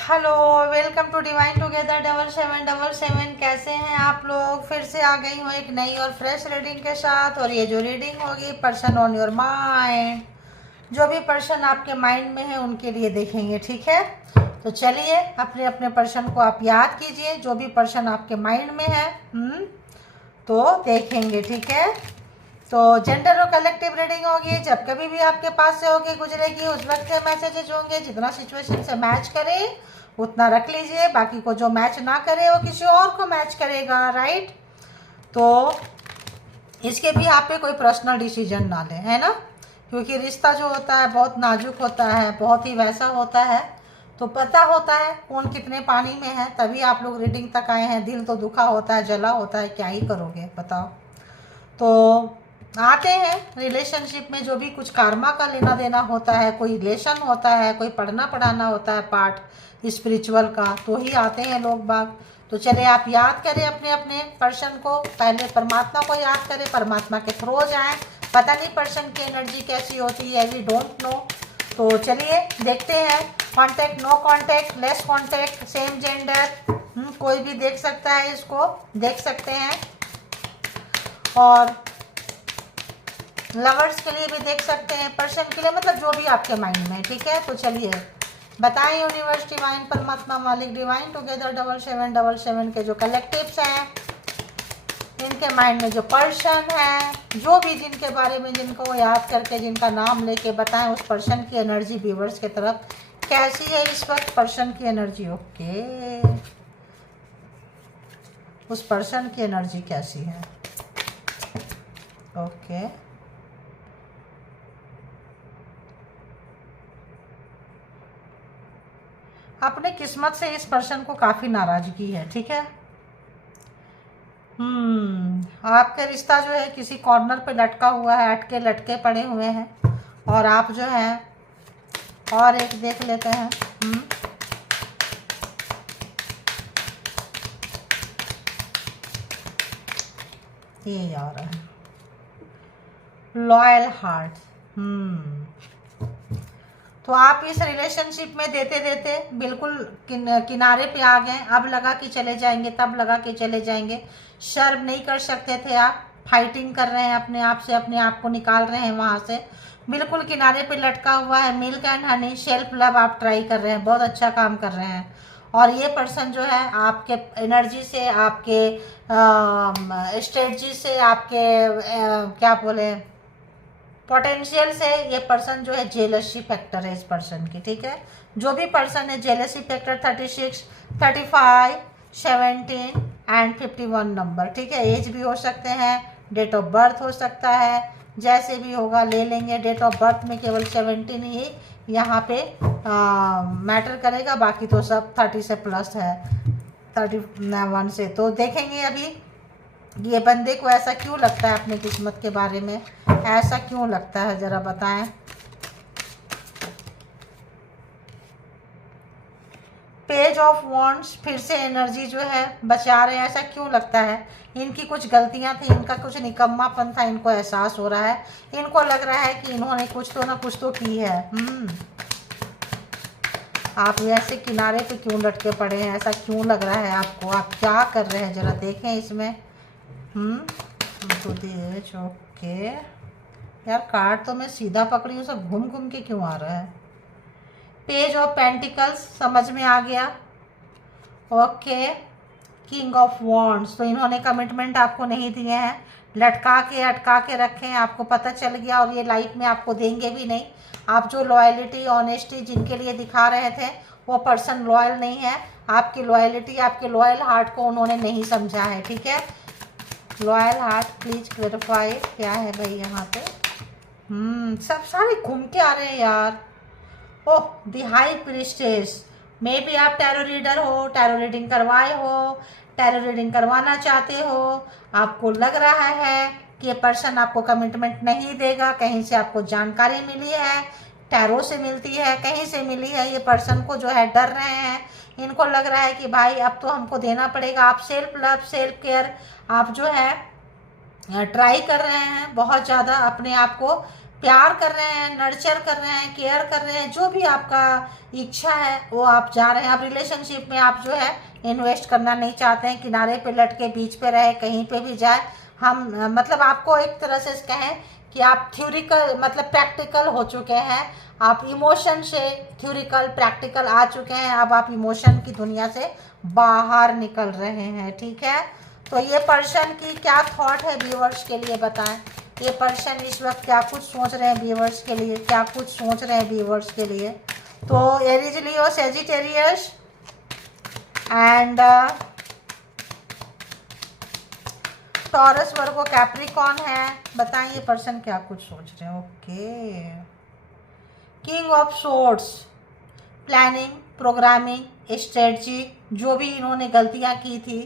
Hello, welcome to divine together 7777। कैसे हैं आप लोग? फिर से आ गई हूँ एक नई और फ्रेश रीडिंग के साथ। और ये जो रीडिंग होगी पर्सन ऑन योर माइंड, जो भी पर्सन आपके माइंड में है उनके लिए देखेंगे, ठीक है? तो चलिए अपने अपने पर्सन को आप याद कीजिए, जो भी पर्सन आपके माइंड में है तो देखेंगे, ठीक है? तो जेंडर और कलेक्टिव रीडिंग होगी। जब कभी भी आपके पास से होगी गुजरेगी, उस वक्त के मैसेजेज होंगे। जितना सिचुएशन से मैच करे उतना रख लीजिए, बाकी को जो मैच ना करे वो किसी और को मैच करेगा, राइट? तो इसके भी आप पे कोई पर्सनल डिसीजन ना लें, है ना? क्योंकि रिश्ता जो होता है बहुत नाजुक होता है, बहुत ही वैसा होता है। तो पता होता है कौन कितने पानी में है, तभी आप लोग रीडिंग तक आए हैं। दिल तो दुखा होता है, जला होता है, क्या ही करोगे बताओ। तो आते हैं रिलेशनशिप में, जो भी कुछ कार्मा का लेना देना होता है, कोई रिलेशन होता है, कोई पढ़ना पढ़ाना होता है पार्ट स्पिरिचुअल का, तो ही आते हैं लोग बाग। तो चले आप याद करें अपने अपने पर्सन को। पहले परमात्मा को याद करें, परमात्मा के थ्रू जाएं। पता नहीं पर्सन की एनर्जी कैसी होती है, वी डोंट नो। तो चलिए देखते हैं। Contact, no contact, less contact, same gender, कोई भी देख सकता है, इसको देख सकते हैं। और लवर्स के लिए भी देख सकते हैं, पर्सन के लिए, मतलब जो भी आपके माइंड में, ठीक है? तो चलिए बताएं यूनिवर्स, डिवाइन, परमात्मा, मालिक, डिवाइन टुगेदर 7777 के जो कलेक्टिव्स हैं, इनके माइंड में जो पर्सन है, जो भी जिनके बारे में, जिनको याद करके, जिनका नाम लेके बताएं उस पर्सन की एनर्जी व्यूअर्स की तरफ कैसी है इस वक्त पर्सन की एनर्जी। ओके, उस पर्सन की एनर्जी कैसी है? ओके, अपने किस्मत से इस पर्सन को काफ़ी नाराज़गी है, ठीक है? आपका रिश्ता जो है किसी कॉर्नर पे लटका हुआ है, अटके लटके पड़े हुए हैं। और आप जो है, और एक देख लेते हैं। ये आ रहा है लॉयल हार्ट। तो आप इस रिलेशनशिप में देते देते बिल्कुल किनारे पे आ गए। अब लगा कि चले जाएंगे, तब लगा कि चले जाएंगे। शर्म नहीं कर सकते थे आप, फाइटिंग कर रहे हैं अपने आप से, अपने आप को निकाल रहे हैं वहाँ से। बिल्कुल किनारे पे लटका हुआ है, milk and honey, self love आप ट्राई कर रहे हैं, बहुत अच्छा काम कर रहे हैं। और ये पर्सन जो है आपके एनर्जी से, आपके स्ट्रेटजी से, आपके क्या बोले, पोटेंशियल से, ये पर्सन जो है जेलसी फैक्टर है इस पर्सन की, ठीक है? जो भी पर्सन है जेलसी फैक्टर 36, 35, 17 एंड 51 नंबर, ठीक है? एज भी हो सकते हैं, डेट ऑफ बर्थ हो सकता है, जैसे भी होगा ले लेंगे। डेट ऑफ बर्थ में केवल 17 ही यहाँ पे मैटर करेगा, बाकी तो सब 30 से प्लस है, 31 से। तो देखेंगे अभी ये बंदे को ऐसा क्यों लगता है अपनी किस्मत के बारे में, ऐसा क्यों लगता है, ज़रा बताएं। पेज ऑफ वॉन्ड्स, फिर से एनर्जी जो है बचा रहे हैं, ऐसा क्यों लगता है? इनकी कुछ गलतियां थी, इनका कुछ निकम्मापन था, इनको एहसास हो रहा है। इनको लग रहा है कि इन्होंने कुछ तो ना कुछ तो की है। आप ऐसे किनारे पे क्यों लटके पड़े हैं, ऐसा क्यों लग रहा है आपको? आप क्या कर रहे हैं, ज़रा देखें इसमें। ओके यार, कार्ड तो मैं सीधा पकड़ी हूँ, सब घूम घूम के क्यों आ रहा है? पेज ऑफ पेंटिकल्स समझ में आ गया। ओके, किंग ऑफ वॉन्ड्स, तो इन्होंने कमिटमेंट आपको नहीं दिए हैं, लटका के अटका के रखे हैं, आपको पता चल गया। और ये लाइफ में आपको देंगे भी नहीं। आप जो लॉयल्टी, ऑनेस्टी जिनके लिए दिखा रहे थे, वो पर्सन लॉयल नहीं है। आपकी लॉयल्टी, आपके लॉयल हार्ट को उन्होंने नहीं समझा है, ठीक है? लॉयल हार्ट, प्लीज क्लैरिफाई क्या है भाई यहाँ पे? सब सारे घूम के आ रहे हैं यार। Oh, the high priestess. May be आप टैरो रीडर हो, टैरो रीडिंग करवाए हो, टैरो रीडिंग करवाना चाहते हो। आपको लग रहा है कि ये पर्सन आपको कमिटमेंट नहीं देगा, कहीं से आपको जानकारी मिली है, टैरो से मिलती है, कहीं से मिली है। ये पर्सन को जो है डर रहे हैं, इनको लग रहा है कि भाई अब तो हमको देना पड़ेगा। आप सेल्फ लव, सेल्फ केयर आप जो है ट्राई कर रहे हैं बहुत ज़्यादा अपने आप को प्यार कर रहे हैं, नर्चर कर रहे हैं, केयर कर रहे हैं, जो भी आपका इच्छा है वो आप जा रहे हैं। आप रिलेशनशिप में आप जो है इन्वेस्ट करना नहीं चाहते हैं, किनारे पे लटके बीच पे रहे, कहीं पे भी जाए। हम मतलब आपको एक तरह से कहें कि आप थ्योरिकल मतलब प्रैक्टिकल हो चुके हैं। आप इमोशन से थ्योरिकल प्रैक्टिकल आ चुके हैं। अब आप इमोशन की दुनिया से बाहर निकल रहे हैं, ठीक है। तो ये पर्सन की क्या थॉट है व्यूअर्स के लिए बताएं। ये पर्सन इस वक्त क्या कुछ सोच रहे हैं व्यूअर्स के लिए, क्या कुछ सोच रहे हैं व्यूअर्स के लिए। तो Aries, Leo, Sagittarius and taurus, Virgo, Capricorn है। बताएं ये पर्सन क्या कुछ सोच रहे हैं। Okay, king of swords, planning, programming, strategy, जो भी इन्होंने गलतियां की थी,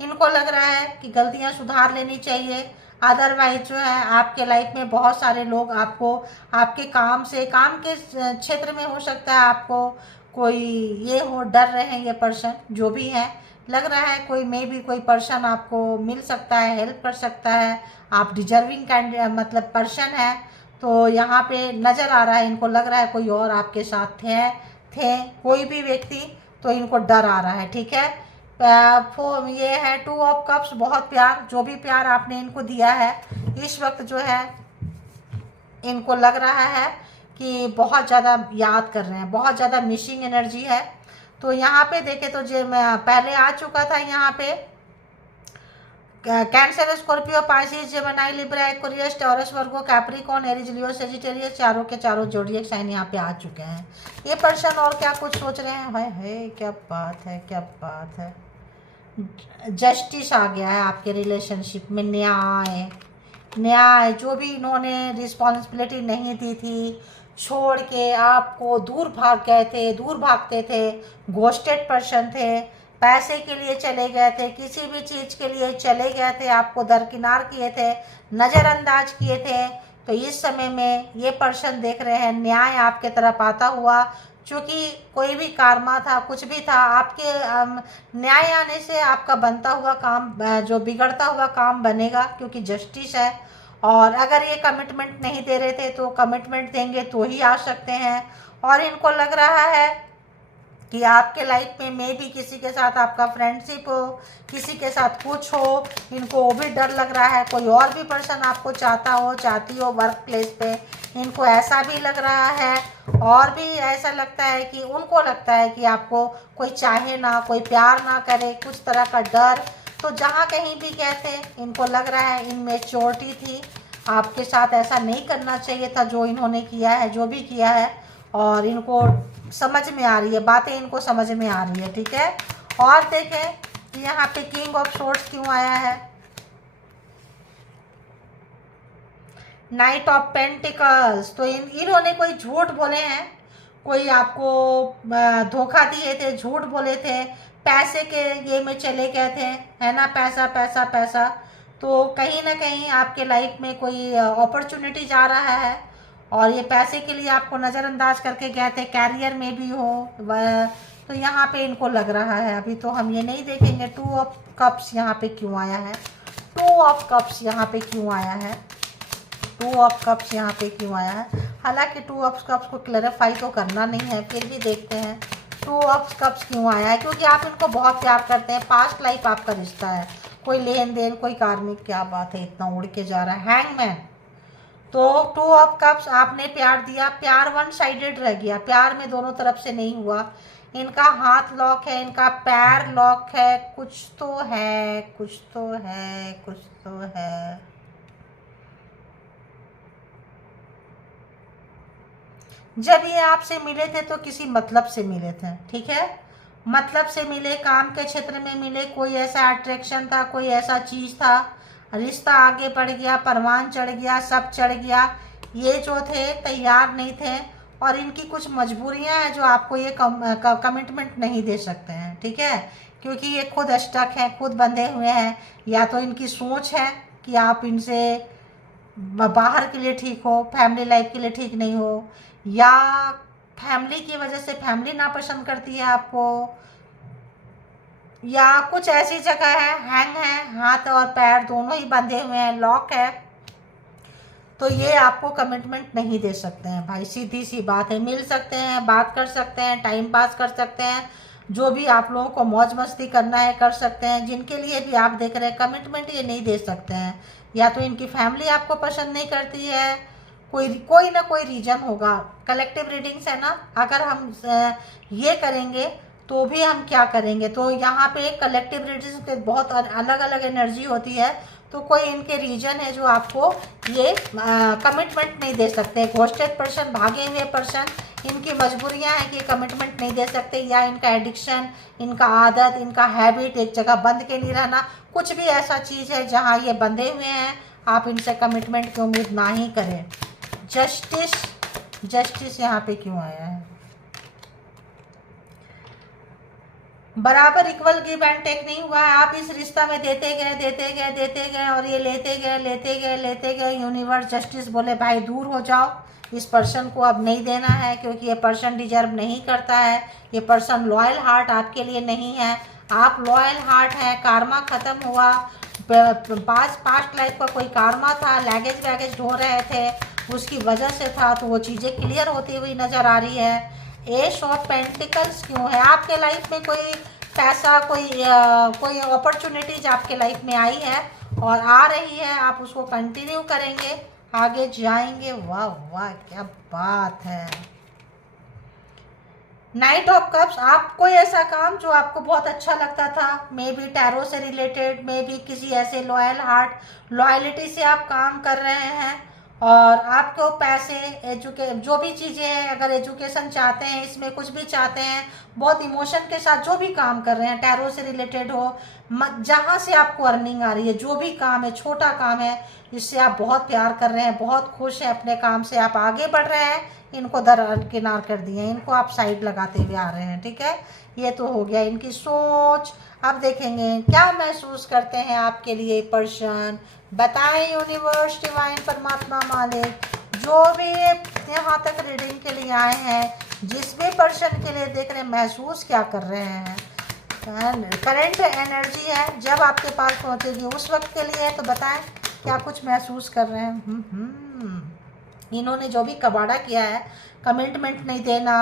इनको लग रहा है कि गलतियां सुधार लेनी चाहिए। अदरवाइज जो है आपके लाइफ में बहुत सारे लोग आपको आपके काम से, काम के क्षेत्र में हो सकता है आपको कोई ये हो, डर रहे हैं ये पर्सन जो भी है। लग रहा है कोई भी कोई पर्सन आपको मिल सकता है, हेल्प कर सकता है। आप डिजर्विंग कैंडिडेट मतलब पर्सन है। तो यहाँ पे नज़र आ रहा है, इनको लग रहा है कोई और आपके साथ थे कोई भी व्यक्ति, तो इनको डर आ रहा है, ठीक है। ये है 2 ऑफ कप्स, बहुत प्यार, जो भी प्यार आपने इनको दिया है इस वक्त जो है इनको लग रहा है कि बहुत ज़्यादा याद कर रहे हैं, बहुत ज़्यादा मिसिंग एनर्जी है। तो यहाँ पे देखे तो जो मैं पहले आ चुका था यहाँ पे Cancer, Scorpio, Pisces, Gemini, Libra, Aquarius, Taurus, Virgo, Capricorn, Aries, Leo, Sagittarius, चारों के चारों जोडिएक साइन यहाँ पे आ चुके हैं। ये पर्सन और क्या कुछ सोच रहे हैं। है क्या बात है, क्या बात है। जस्टिस आ गया है आपके रिलेशनशिप में, न्याय, जो भी इन्होंने रिस्पॉन्सिबिलिटी नहीं दी थी, छोड़ के आपको दूर भाग गए थे, दूर भागते थे, घोस्टेड पर्सन थे, पैसे के लिए चले गए थे, किसी भी चीज़ के लिए चले गए थे, आपको दरकिनार किए थे, नज़रअंदाज किए थे। तो इस समय में ये पर्सन देख रहे हैं न्याय आपके तरफ आता हुआ, क्योंकि कोई भी कर्मा था, कुछ भी था, आपके न्याय आने से आपका बनता हुआ काम, जो बिगड़ता हुआ काम बनेगा, क्योंकि जस्टिस है। और अगर ये कमिटमेंट नहीं दे रहे थे तो कमिटमेंट देंगे तो ही आ सकते हैं। और इनको लग रहा है कि आपके लाइफ में भी किसी के साथ आपका फ्रेंडशिप हो, किसी के साथ कुछ हो, इनको वो भी डर लग रहा है। कोई और भी पर्सन आपको चाहता हो, चाहती हो वर्क प्लेस पे, इनको ऐसा भी लग रहा है। और भी ऐसा लगता है कि उनको लगता है कि आपको कोई चाहे ना, कोई प्यार ना करे, कुछ तरह का डर। तो जहाँ कहीं भी कहते, इनको लग रहा है इनमेच्योरिटी थी, आपके साथ ऐसा नहीं करना चाहिए था जो इन्होंने किया है, जो भी किया है। और इनको समझ में आ रही है, बातें इनको समझ में आ रही है, ठीक है। और देखें कि यहाँ पे किंग ऑफ सोर्ड्स क्यों आया है, नाइट ऑफ पेंटिकल्स। तो इन्होंने कोई झूठ बोले हैं, कोई आपको धोखा दिए थे, झूठ बोले थे, पैसे के ये में चले गए थे, है ना, पैसा पैसा पैसा। तो कहीं ना कहीं आपके लाइफ में कोई अपॉर्चुनिटी जा रहा है और ये पैसे के लिए आपको नज़रअंदाज करके गए थे, कैरियर में भी हो। तो यहाँ पे इनको लग रहा है, अभी तो हम ये नहीं देखेंगे 2 ऑफ कप्स यहाँ पे क्यों आया है, 2 ऑफ कप्स यहाँ पे क्यों आया है, 2 ऑफ कप्स यहाँ पे क्यों आया है। हालांकि 2 ऑफ कप्स को क्लैरिफाई तो करना नहीं है, फिर भी देखते हैं 2 ऑफ कप्स क्यों आया है। क्योंकि आप इनको बहुत प्यार करते हैं, पास्ट लाइफ आपका रिश्ता है, कोई लेन देन, कोई कार्मिक। क्या बात है, इतना उड़ के जा रहा है। हैंगमैन, तो 2 ऑफ कप्स, आपने प्यार दिया, प्यार वन साइडेड रह गया, प्यार में दोनों तरफ से नहीं हुआ। इनका हाथ लॉक है, इनका पैर लॉक है, कुछ तो है, कुछ तो है, कुछ तो है। जब ये आपसे मिले थे तो किसी मतलब से मिले थे, ठीक है, मतलब से मिले, काम के क्षेत्र में मिले, कोई ऐसा अट्रैक्शन था, कोई ऐसा चीज़ था, रिश्ता आगे बढ़ गया, परवान चढ़ गया, सब चढ़ गया। ये जो थे तैयार नहीं थे और इनकी कुछ मजबूरियां हैं जो आपको ये कमिटमेंट नहीं दे सकते हैं, ठीक है, क्योंकि ये खुद स्टक हैं, खुद बंधे हुए हैं। या तो इनकी सोच है कि आप इनसे बाहर के लिए ठीक हो, फैमिली लाइफ के लिए ठीक नहीं हो, या फैमिली की वजह से फैमिली नापसंद करती है आपको, या कुछ ऐसी जगह है, हैंग है, हाथ और पैर दोनों ही बंधे हुए हैं, लॉक है। तो ये आपको कमिटमेंट नहीं दे सकते हैं भाई, सीधी सी बात है। मिल सकते हैं, बात कर सकते हैं, टाइम पास कर सकते हैं, जो भी आप लोगों को मौज मस्ती करना है कर सकते हैं। जिनके लिए भी आप देख रहे हैं कमिटमेंट ये नहीं दे सकते हैं, या तो इनकी फैमिली आपको पसंद नहीं करती है, कोई ना कोई रीजन होगा। कलेक्टिव रीडिंग्स है ना, अगर हम ये करेंगे तो भी हम क्या करेंगे, तो यहाँ पे कलेक्टिव रीडिंग्स के बहुत अलग अलग एनर्जी होती है, तो कोई इनके रीजन है जो आपको ये कमिटमेंट नहीं दे सकते। घोस्टेड पर्सन, भागे हुए पर्सन, इनकी मजबूरियां हैं कि कमिटमेंट नहीं दे सकते, या इनका एडिक्शन, इनका आदत, इनका हैबिट, एक जगह बंद के नहीं रहना, कुछ भी ऐसा चीज़ है जहां ये बंधे हुए हैं। आप इनसे कमिटमेंट की उम्मीद ना ही करें। जस्टिस यहाँ पे क्यों आया है? बराबर इक्वल गिव एंड टेक नहीं हुआ है। आप इस रिश्ता में देते गए और ये लेते गए। यूनिवर्स जस्टिस बोले भाई दूर हो जाओ, इस पर्सन को अब नहीं देना है, क्योंकि ये पर्सन डिजर्व नहीं करता है। ये पर्सन लॉयल हार्ट आपके लिए नहीं है। आप लॉयल हार्ट है, कारमा खत्म हुआ, पास्ट लाइफ का कोई कारमा था, लैगेज वैगेज ढो रहे थे, उसकी वजह से था, तो वो चीज़ें क्लियर होती हुई नज़र आ रही है। एश ऑफ पेंटिकल्स क्यों है? आपके लाइफ में कोई पैसा, कोई अपॉर्चुनिटीज आपके लाइफ में आई है और आ रही है, आप उसको कंटिन्यू करेंगे, आगे जाएंगे। वाह वाह क्या बात है। नाइट ऑफ कप्स, आप कोई ऐसा काम जो आपको बहुत अच्छा लगता था, मे बी टैरो से रिलेटेड, मे बी किसी ऐसे लॉयल हार्ट लॉयलिटी से आप काम कर रहे हैं, और आपको पैसे, जो भी चीज़ें हैं, अगर एजुकेशन चाहते हैं, इसमें कुछ भी चाहते हैं, बहुत इमोशन के साथ जो भी काम कर रहे हैं, टैरो से रिलेटेड हो, जहाँ से आपको अर्निंग आ रही है, जो भी काम है, छोटा काम है, इससे आप बहुत प्यार कर रहे हैं, बहुत खुश हैं अपने काम से, आप आगे बढ़ रहे हैं, इनको दरकिनार कर दिए, इनको आप साइड लगाते हुए आ रहे हैं। ठीक है, ये तो हो गया इनकी सोच। अब देखेंगे क्या महसूस करते हैं आपके लिए पर्सन। बताएं यूनिवर्स, डिवाइन, परमात्मा, मालिक, जो भी यहाँ तक रीडिंग के लिए आए हैं, जिस भी पर्सन के लिए देख रहे हैं, महसूस क्या कर रहे हैं। करंट एनर्जी है, जब आपके पास पहुँचेगी उस वक्त के लिए, तो बताएं क्या कुछ महसूस कर रहे हैं। इन्होंने जो भी कबाड़ा किया है, कमिटमेंट नहीं देना,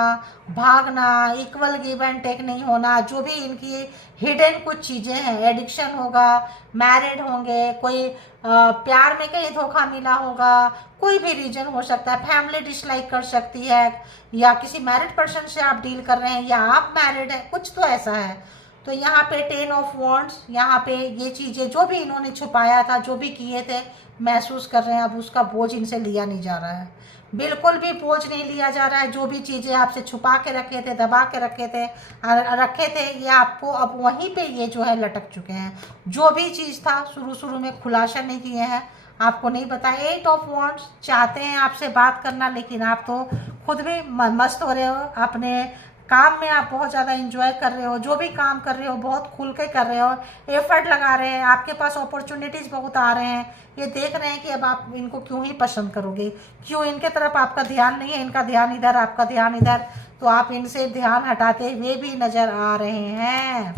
भागना, इक्वल गिव एंड टेक नहीं होना, जो भी इनकी हिडन कुछ चीज़ें हैं, एडिक्शन होगा, मैरिड होंगे, कोई प्यार में कहीं धोखा मिला होगा, कोई भी रीजन हो सकता है, फैमिली डिसलाइक कर सकती है, या किसी मैरिड पर्सन से आप डील कर रहे हैं, या आप मैरिड हैं, कुछ तो ऐसा है। तो यहाँ पे 10 ऑफ वॉन्ड्स, यहाँ पे ये चीज़ें जो भी इन्होंने छुपाया था, जो भी किए थे, महसूस कर रहे हैं, अब उसका बोझ इनसे लिया नहीं जा रहा है, बिल्कुल भी बोझ नहीं लिया जा रहा है। जो भी चीज़ें आपसे छुपा के रखे थे, दबा के रखे थे, ये आपको अब वहीं पे ये जो है लटक चुके हैं। जो भी चीज़ था शुरू में खुलासा नहीं किए हैं, आपको नहीं पता। 8 ऑफ वॉन्ड्स, चाहते हैं आपसे बात करना, लेकिन आप तो खुद भी मस्त हो रहे हो, अपने काम में आप बहुत ज़्यादा एंजॉय कर रहे हो, जो भी काम कर रहे हो बहुत खुल के कर रहे हो, एफर्ट लगा रहे हैं, आपके पास अपॉर्चुनिटीज़ बहुत आ रहे हैं। ये देख रहे हैं कि अब आप इनको क्यों ही पसंद करोगे, क्यों इनके तरफ आपका ध्यान नहीं है, इनका ध्यान इधर, आपका ध्यान इधर, तो आप इनसे ध्यान हटाते हुए भी नज़र आ रहे हैं।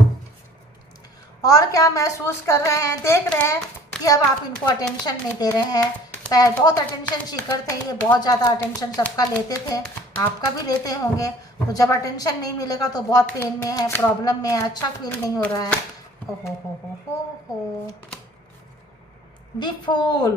और क्या महसूस कर रहे हैं, देख रहे हैं कि अब आप इनको अटेंशन नहीं दे रहे हैं। बहुत अटेंशन सीकर थे ये, बहुत ज़्यादा अटेंशन सबका लेते थे, आपका भी लेते होंगे। तो जब अटेंशन नहीं मिलेगा तो बहुत पेन में है, प्रॉब्लम में है, अच्छा फील नहीं हो रहा है। हो दी फूल,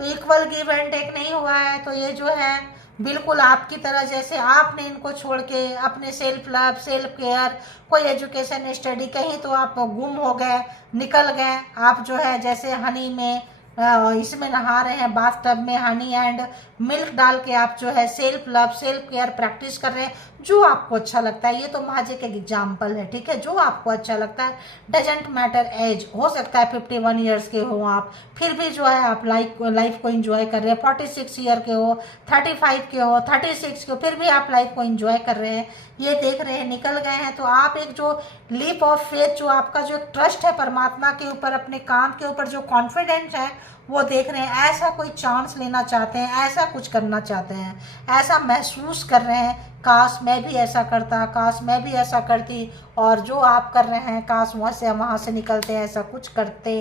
तो इक्वल गिव एंड टेक नहीं हुआ है। तो ये जो है बिल्कुल आपकी तरह, जैसे आपने इनको छोड़ के अपने सेल्फ लव, सेल्फ केयर, कोई एजुकेशन स्टडी, कहीं तो आप गुम हो गए, निकल गए। आप जो है जैसे हनी में इसमें नहा रहे हैं, बाथ टब में हनी एंड मिल्क डाल के आप जो है self love, self care practice कर रहे हैं, जो आपको अच्छा लगता है। ये तो मैजिक एक एग्जाम्पल है, ठीक है, जो आपको अच्छा लगता है, डजेंट मैटर एज, हो सकता है 51 ईयर्स के हो आप, फिर भी जो है आप लाइफ को एंजॉय कर रहे हैं। 46 ईयर के हो, 35 के हो, 36 के हो, फिर भी आप लाइफ को एंजॉय कर रहे हैं। ये देख रहे हैं, निकल गए हैं। तो आप एक जो लीप ऑफ फेथ, जो आपका जो ट्रस्ट है परमात्मा के ऊपर, अपने काम के ऊपर जो कॉन्फिडेंस है, वो देख रहे हैं। ऐसा कोई चांस लेना चाहते हैं, ऐसा कुछ करना चाहते हैं, ऐसा महसूस कर रहे हैं, काश मैं भी ऐसा करता, काश मैं भी ऐसा करती, और जो आप कर रहे हैं काश वहाँ से निकलते हैं, ऐसा कुछ करते।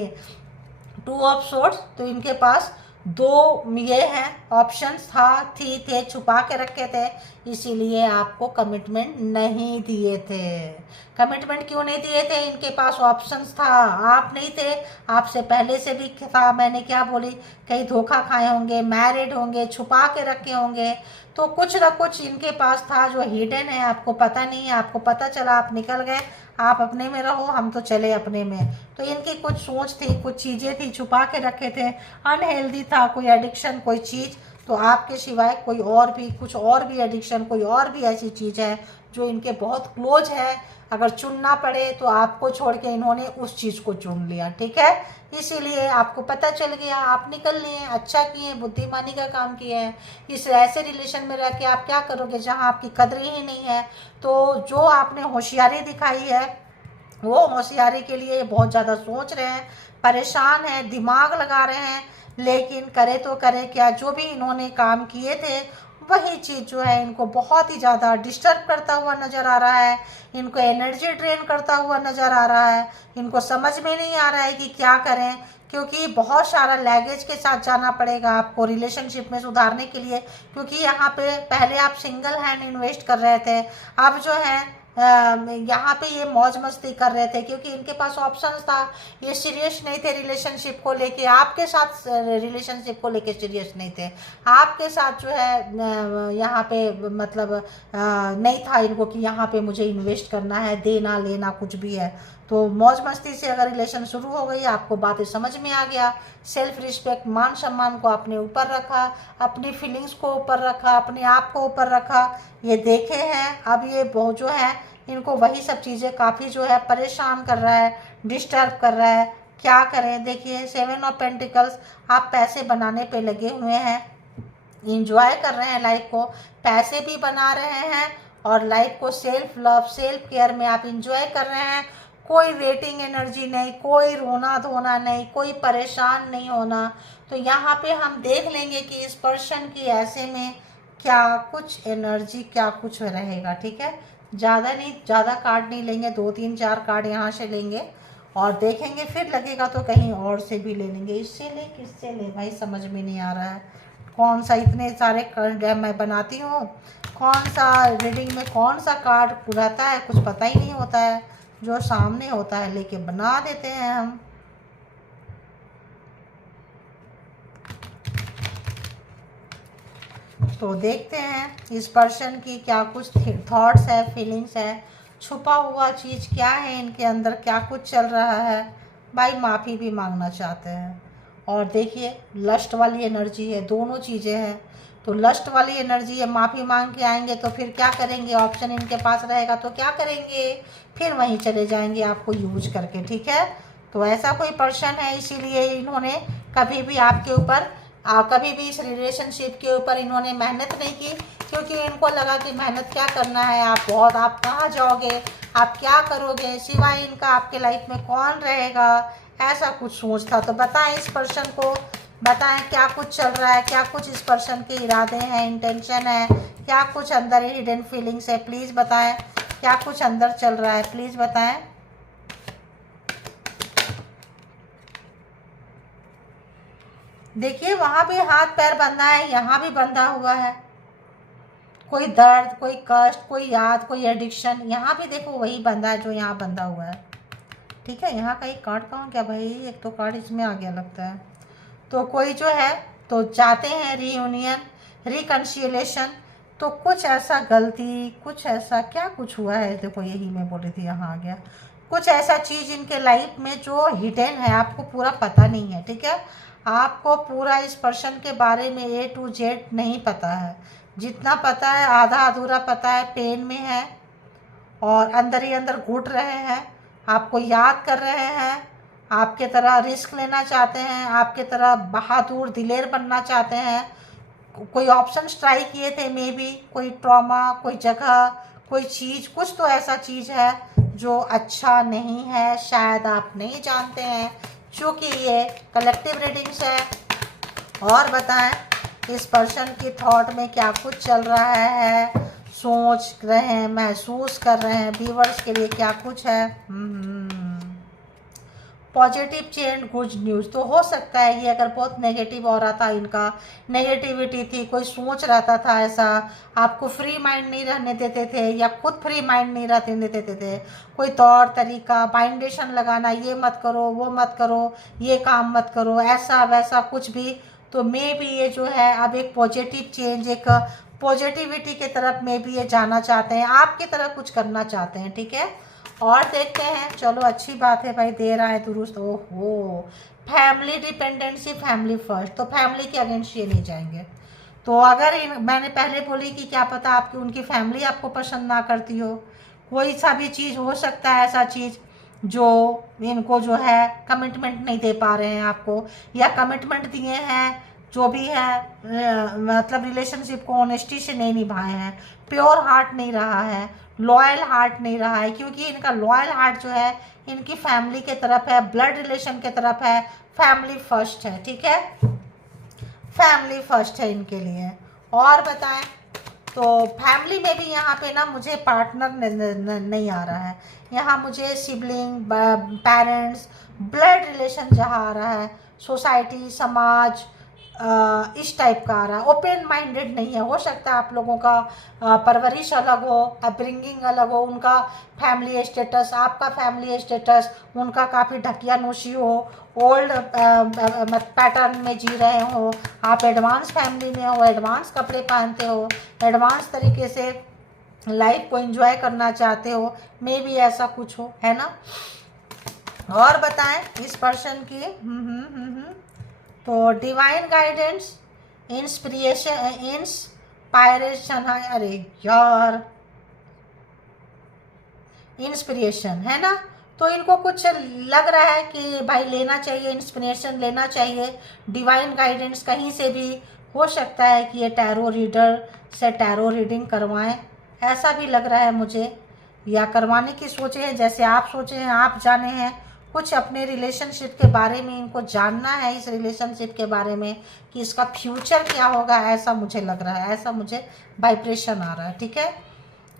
2 ऑफ सोर्ड्स, तो इनके पास दो ये हैं ऑप्शंस थे छुपा के रखे थे, इसीलिए आपको कमिटमेंट नहीं दिए थे। कमिटमेंट क्यों नहीं दिए थे? इनके पास ऑप्शंस था, आप नहीं थे। आपसे पहले से भी था, मैंने क्या बोली, कहीं धोखा खाए होंगे, मैरिड होंगे, छुपा के रखे होंगे, तो कुछ ना कुछ इनके पास था जो हिडन है, आपको पता नहीं है। आपको पता चला, आप निकल गए, आप अपने में रहो, हम तो चले अपने में। तो इनकी कुछ सोच थी, कुछ चीज़ें थी, छुपा के रखे थे, अनहेल्दी था, कोई एडिक्शन, कोई चीज़। तो आपके सिवाय कोई और भी, कुछ और भी एडिक्शन, कोई और भी ऐसी चीज़ है जो इनके बहुत क्लोज है, अगर चुनना पड़े तो आपको छोड़ के इन्होंने उस चीज़ को चुन लिया, ठीक है। इसीलिए आपको पता चल गया, आप निकल लिए, अच्छा किए, बुद्धिमानी का काम किए हैं। इस ऐसे रिलेशन में रह के आप क्या करोगे जहाँ आपकी कदर ही नहीं है। तो जो आपने होशियारी दिखाई है, वो होशियारी के लिए बहुत ज़्यादा सोच रहे हैं, परेशान हैं, दिमाग लगा रहे हैं, लेकिन करे तो करे क्या, जो भी इन्होंने काम किए थे वही चीज़ जो है इनको बहुत ही ज़्यादा डिस्टर्ब करता हुआ नज़र आ रहा है, इनको एनर्जी ड्रेन करता हुआ नज़र आ रहा है, इनको समझ में नहीं आ रहा है कि क्या करें, क्योंकि बहुत सारा लैगेज के साथ जाना पड़ेगा आपको रिलेशनशिप में सुधारने के लिए। क्योंकि यहाँ पे पहले आप सिंगल हैंड इन्वेस्ट कर रहे थे, अब जो है यहाँ पे ये मौज मस्ती कर रहे थे, क्योंकि इनके पास ऑप्शंस था। ये सीरियस नहीं थे रिलेशनशिप को लेके, आपके साथ रिलेशनशिप को लेके सीरियस नहीं थे, आपके साथ जो है यहाँ पे मतलब नहीं था इनको कि यहाँ पे मुझे इन्वेस्ट करना है, देना लेना कुछ भी है। तो मौज मस्ती से अगर रिलेशन शुरू हो गई, आपको बातें समझ में आ गया, सेल्फ रिस्पेक्ट, मान सम्मान को आपने ऊपर रखा, अपनी फीलिंग्स को ऊपर रखा, अपने आप को ऊपर रखा, ये देखे हैं। अब ये बहुत जो है इनको वही सब चीज़ें काफ़ी जो है परेशान कर रहा है, डिस्टर्ब कर रहा है। क्या करें? देखिए 7 ऑफ पेंटिकल्स, आप पैसे बनाने पे लगे हुए हैं, इंजॉय कर रहे हैं लाइफ को, पैसे भी बना रहे हैं और लाइफ को सेल्फ लव, सेल्फ केयर में आप इंजॉय कर रहे हैं। कोई वेटिंग एनर्जी नहीं, कोई रोना धोना नहीं, कोई परेशान नहीं होना। तो यहाँ पे हम देख लेंगे कि इस पर्सन की ऐसे में क्या कुछ एनर्जी, क्या कुछ रहेगा, ठीक है। ज़्यादा नहीं, ज़्यादा कार्ड नहीं लेंगे, 2-3-4 कार्ड यहाँ से लेंगे और देखेंगे, फिर लगेगा तो कहीं और से भी ले लेंगे। इससे ले, किससे ले भाई, समझ में नहीं आ रहा है कौन सा। इतने सारे कार्ड मैं बनाती हूँ, कौन सा रीडिंग में कौन सा कार्ड रहता है कुछ पता ही नहीं होता है, जो सामने होता है लेके बना देते हैं हम। तो देखते हैं इस पर्सन की क्या कुछ थॉट्स है, फीलिंग्स है, छुपा हुआ चीज़ क्या है इनके अंदर, क्या कुछ चल रहा है। भाई माफ़ी भी मांगना चाहते हैं, और देखिए लस्ट वाली एनर्जी है, दोनों चीज़ें हैं। तो लस्ट वाली एनर्जी है, माफ़ी मांग के आएंगे तो फिर क्या करेंगे, ऑप्शन इनके पास रहेगा तो क्या करेंगे, फिर वहीं चले जाएंगे आपको यूज करके, ठीक है। तो ऐसा कोई पर्सन है, इसीलिए इन्होंने कभी भी आपके ऊपर कभी भी इस रिलेशनशिप के ऊपर इन्होंने मेहनत नहीं की, क्योंकि इनको लगा कि मेहनत क्या करना है, आप कहाँ जाओगे, आप क्या करोगे, सिवाय इनका आपके लाइफ में कौन रहेगा, ऐसा कुछ सोच था। तो बताएं इस पर्सन को, बताएं क्या कुछ चल रहा है, क्या कुछ इस पर्सन के इरादे हैं, इंटेंशन है, क्या कुछ अंदर हिडन फीलिंग्स है, प्लीज़ बताएं क्या कुछ अंदर चल रहा है, प्लीज़ बताएं। देखिए वहाँ भी हाथ पैर बंधा है, यहाँ भी बंधा हुआ है, कोई दर्द, कोई कष्ट, कोई याद, कोई एडिक्शन, यहाँ भी देखो वही बंधा है जो यहाँ बंधा हुआ है, ठीक है। यहाँ का एक कार्ड पाऊँ क्या भाई, एक तो कार्ड इसमें आ गया लगता है। तो कोई जो है तो चाहते हैं रीयूनियन, रिकन्सिलेशन। तो कुछ ऐसा गलती, कुछ ऐसा क्या कुछ हुआ है, देखो यही मैं बोली थी, यहाँ आ गया। कुछ ऐसा चीज़ इनके लाइफ में जो हिडन है, आपको पूरा पता नहीं है, ठीक है। आपको पूरा इस पर्सन के बारे में A to Z नहीं पता है, जितना पता है आधा अधूरा पता है, पेन में है और अंदर ही अंदर घुट रहे हैं, आपको याद कर रहे हैं, आपके तरह रिस्क लेना चाहते हैं, आपके तरह बहादुर दिलेर बनना चाहते हैं। कोई ऑप्शन ट्राई किए थे, मे बी कोई ट्रॉमा, कोई जगह, कोई चीज़, कुछ तो ऐसा चीज़ है जो अच्छा नहीं है, शायद आप नहीं जानते हैं, क्योंकि ये कलेक्टिव रीडिंग्स है। और बताएं इस पर्सन की थॉट में क्या कुछ चल रहा है, सोच रहे हैं, महसूस कर रहे हैं, व्यूअर्स के लिए क्या कुछ है। Positive change good news. तो हो सकता है ये अगर बहुत नेगेटिव हो रहा था, इनका नेगेटिविटी थी, कोई सोच रहता था ऐसा, आपको फ्री माइंड नहीं रहने देते थे या खुद फ्री माइंड नहीं रहने देते थे, कोई तौर तरीका बाइंडेशन लगाना, ये मत करो वो मत करो, ये काम मत करो, ऐसा वैसा कुछ भी, तो मे भी ये जो है अब एक पॉजिटिव चेंज, एक पॉजिटिविटी की तरफ में भी ये जाना चाहते हैं, आपकी तरफ कुछ करना चाहते हैं। ठीक है, और देखते हैं। चलो अच्छी बात है भाई, दे रहा है दुरुस्त। ओहो, फैमिली डिपेंडेंसी, फैमिली फर्स्ट, तो फैमिली के अगेंस्ट ये नहीं जाएंगे। तो अगर मैंने पहले बोली कि क्या पता आपकी उनकी फैमिली आपको पसंद ना करती हो, कोई सा भी चीज़ हो सकता है, ऐसा चीज़ जो इनको जो है कमिटमेंट नहीं दे पा रहे हैं आपको, या कमिटमेंट दिए हैं जो भी है मतलब रिलेशनशिप को ऑनेस्टी से नहीं निभाए हैं, प्योर हार्ट नहीं रहा है, लॉयल हार्ट नहीं रहा है, क्योंकि इनका लॉयल हार्ट जो है इनकी फैमिली के तरफ है, ब्लड रिलेशन के तरफ है, फैमिली फर्स्ट है। ठीक है, फैमिली फर्स्ट है इनके लिए। और बताएं, तो फैमिली में भी यहाँ पे ना मुझे पार्टनर नहीं आ रहा है, यहाँ मुझे सिबलिंग, पेरेंट्स, ब्लड रिलेशन जहाँ आ रहा है, सोसाइटी, समाज, इस टाइप का आ रहा है। ओपन माइंडेड नहीं है। हो सकता है आप लोगों का परवरिश अलग हो, अपब्रिंगिंग अलग हो, उनका फैमिली स्टेटस, आपका फैमिली स्टेटस, उनका काफ़ी ढकियानोशी हो, ओल्ड पैटर्न में जी रहे हो, आप एडवांस फैमिली में हो, एडवांस कपड़े पहनते हो, एडवांस तरीके से लाइफ को एंजॉय करना चाहते हो, मे भी ऐसा कुछ हो, है ना। और बताएं इस पर्सन की तो डिवाइन गाइडेंस, इंस्पिरेशन है, अरे यार इंस्पिरेशन है ना, तो इनको कुछ लग रहा है कि भाई लेना चाहिए, इंस्पिरेशन लेना चाहिए, डिवाइन गाइडेंस कहीं से भी। हो सकता है कि ये टैरो रीडर से टैरो रीडिंग करवाएं, ऐसा भी लग रहा है मुझे, या करवाने की सोचे हैं, जैसे आप सोचे हैं, आप जाने हैं कुछ अपने रिलेशनशिप के बारे में, इनको जानना है इस रिलेशनशिप के बारे में कि इसका फ्यूचर क्या होगा, ऐसा मुझे लग रहा है, ऐसा मुझे वाइब्रेशन आ रहा है। ठीक है,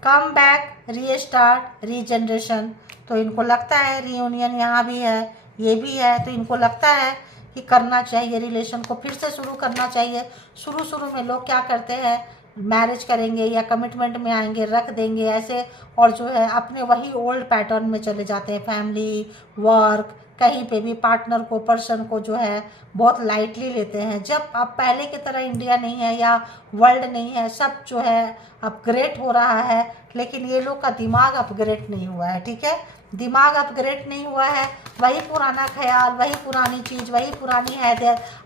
कम बैक, रीस्टार्ट, रीजनरेशन, तो इनको लगता है रियूनियन यहाँ भी है, ये भी है, तो इनको लगता है कि करना चाहिए, रिलेशन को फिर से शुरू करना चाहिए। शुरू में लोग क्या करते हैं, मैरिज करेंगे या कमिटमेंट में आएंगे, रख देंगे ऐसे, और जो है अपने वही ओल्ड पैटर्न में चले जाते हैं, फैमिली, वर्क, कहीं पे भी पार्टनर को, पर्सन को जो है बहुत लाइटली लेते हैं। जब अब पहले की तरह इंडिया नहीं है या वर्ल्ड नहीं है, सब जो है अपग्रेड हो रहा है, लेकिन ये लोग का दिमाग अपग्रेड नहीं हुआ है। ठीक है, दिमाग अपग्रेड नहीं हुआ है, वही पुराना ख्याल, वही पुरानी चीज़, वही पुरानी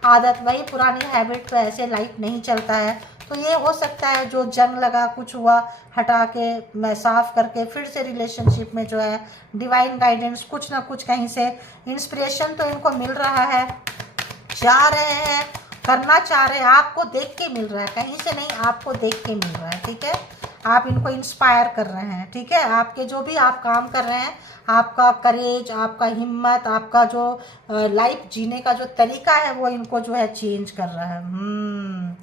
आदत, वही पुरानी हैबिट पे ऐसे लाइफ नहीं चलता है। तो ये हो सकता है जो जंग लगा, कुछ हुआ, हटा के मैं साफ करके फिर से रिलेशनशिप में जो है डिवाइन गाइडेंस, कुछ ना कुछ कहीं से इंस्पिरेशन तो इनको मिल रहा है, चाह रहे हैं, करना चाह रहे हैं, आपको देख के मिल रहा है, कहीं से नहीं, आपको देख के मिल रहा है। ठीक है, आप इनको इंस्पायर कर रहे हैं। ठीक है, आपके जो भी आप काम कर रहे हैं, आपका करेज, आपका हिम्मत, आपका जो लाइफ जीने का जो तरीका है, वो इनको जो है चेंज कर रहा है।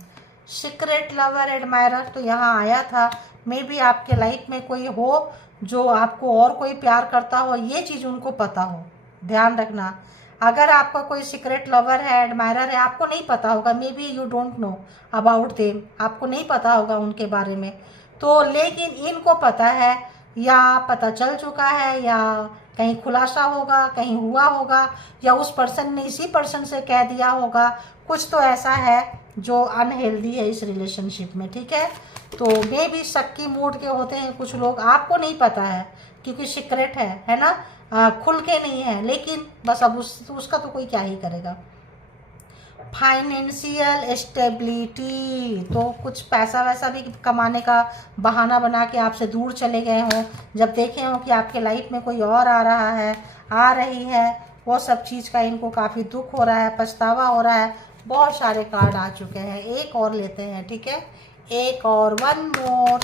सीक्रेट लवर, एडमायरर, तो यहाँ आया था, मे बी आपके लाइफ में कोई हो जो आपको और कोई प्यार करता हो, ये चीज़ उनको पता हो, ध्यान रखना। अगर आपका कोई सीक्रेट लवर है, एडमायरर है, आपको नहीं पता होगा, may be you don't know about them, आपको नहीं पता होगा उनके बारे में, तो लेकिन इनको पता है, या पता चल चुका है, या कहीं खुलासा होगा, कहीं हुआ होगा, या उस पर्सन ने इसी पर्सन से कह दिया होगा, कुछ तो ऐसा है जो अनहेल्दी है इस रिलेशनशिप में। ठीक है, तो मे भी शक की मूड के होते हैं कुछ लोग, आपको नहीं पता है क्योंकि सीक्रेट है ना, खुल के नहीं है, लेकिन बस अब उसका तो कोई क्या ही करेगा। फाइनेंशियल स्टेबिलिटी, तो कुछ पैसा वैसा भी कमाने का बहाना बना के आपसे दूर चले गए हों, जब देखे हों कि आपके लाइफ में कोई और आ रहा है, आ रही है, वो सब चीज़ का इनको काफ़ी दुख हो रहा है, पछतावा हो रहा है। बहुत सारे कार्ड आ चुके हैं, एक और लेते हैं। ठीक है, एक और, वन मोर।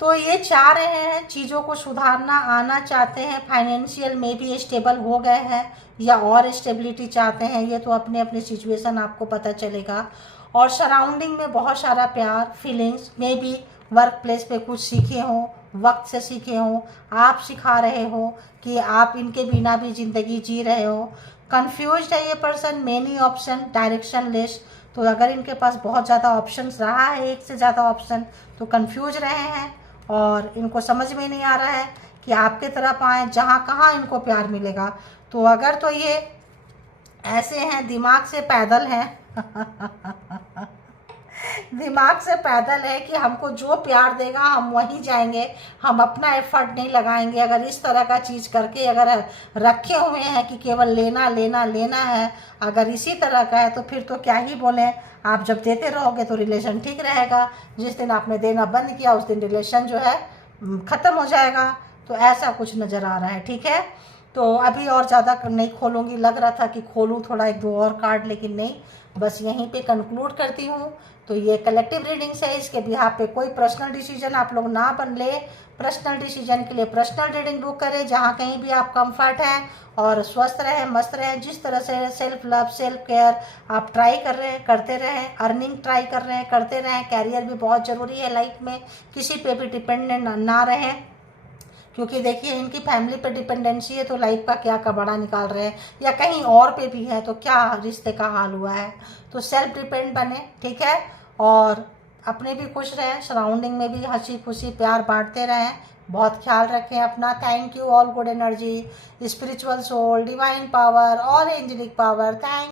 तो ये चाह रहे हैं चीज़ों को सुधारना, आना चाहते हैं, फाइनेंशियल में भी स्टेबल हो गए हैं, या और स्टेबिलिटी चाहते हैं, ये तो अपने अपने सिचुएशन आपको पता चलेगा। और सराउंडिंग में बहुत सारा प्यार, फीलिंग्स, में भी वर्क प्लेस पे कुछ सीखे हों, वक्त से सीखे हों, आप सिखा रहे हो कि आप इनके बिना भी ज़िंदगी जी रहे हो। कंफ्यूज्ड है ये person, many option, direction less. तो अगर इनके पास बहुत ज़्यादा ऑप्शंस रहा है, एक से ज़्यादा ऑप्शन, तो कंफ्यूज रहे हैं और इनको समझ में नहीं आ रहा है कि आपके तरफ आए जहाँ कहाँ इनको प्यार मिलेगा। तो अगर तो ये ऐसे हैं, दिमाग से पैदल हैं दिमाग से पैदल है कि हमको जो प्यार देगा हम वहीं जाएंगे, हम अपना एफर्ट नहीं लगाएंगे। अगर इस तरह का चीज़ करके अगर रखे हुए हैं कि केवल लेना लेना लेना है, अगर इसी तरह का है तो फिर तो क्या ही बोलें। आप जब देते रहोगे तो रिलेशन ठीक रहेगा, जिस दिन आपने देना बंद किया उस दिन रिलेशन जो है ख़त्म हो जाएगा। तो ऐसा कुछ नज़र आ रहा है, ठीक है। तो अभी और ज़्यादा नहीं खोलूँगी, लग रहा था कि खोलूँ थोड़ा एक दो और कार्ड, लेकिन नहीं, बस यहीं पे कंक्लूड करती हूँ। तो ये कलेक्टिव रीडिंग्स है, इसके बिहाफ पे कोई पर्सनल डिसीजन आप लोग ना बन ले। पर्सनल डिसीजन के लिए पर्सनल रीडिंग बुक करें, जहाँ कहीं भी आप कंफर्ट हैं और स्वस्थ रहें, मस्त रहें। जिस तरह से सेल्फ लव, सेल्फ केयर आप ट्राई कर रहे हैं, करते रहें। अर्निंग ट्राई कर रहे हैं, करते रहें। कैरियर भी बहुत ज़रूरी है लाइफ में, किसी पे भी डिपेंडेंट ना रहें, क्योंकि देखिए इनकी फैमिली पे डिपेंडेंसी है तो लाइफ का क्या कबाड़ा निकाल रहे हैं, या कहीं और पे भी है तो क्या रिश्ते का हाल हुआ है। तो सेल्फ डिपेंड बने, ठीक है। और अपने भी खुश रहें, सराउंडिंग में भी हंसी खुशी प्यार बांटते रहें। बहुत ख्याल रखें अपना। Thank you. All good energy, spiritual soul, divine power और एंजेलिक पावर। थैंक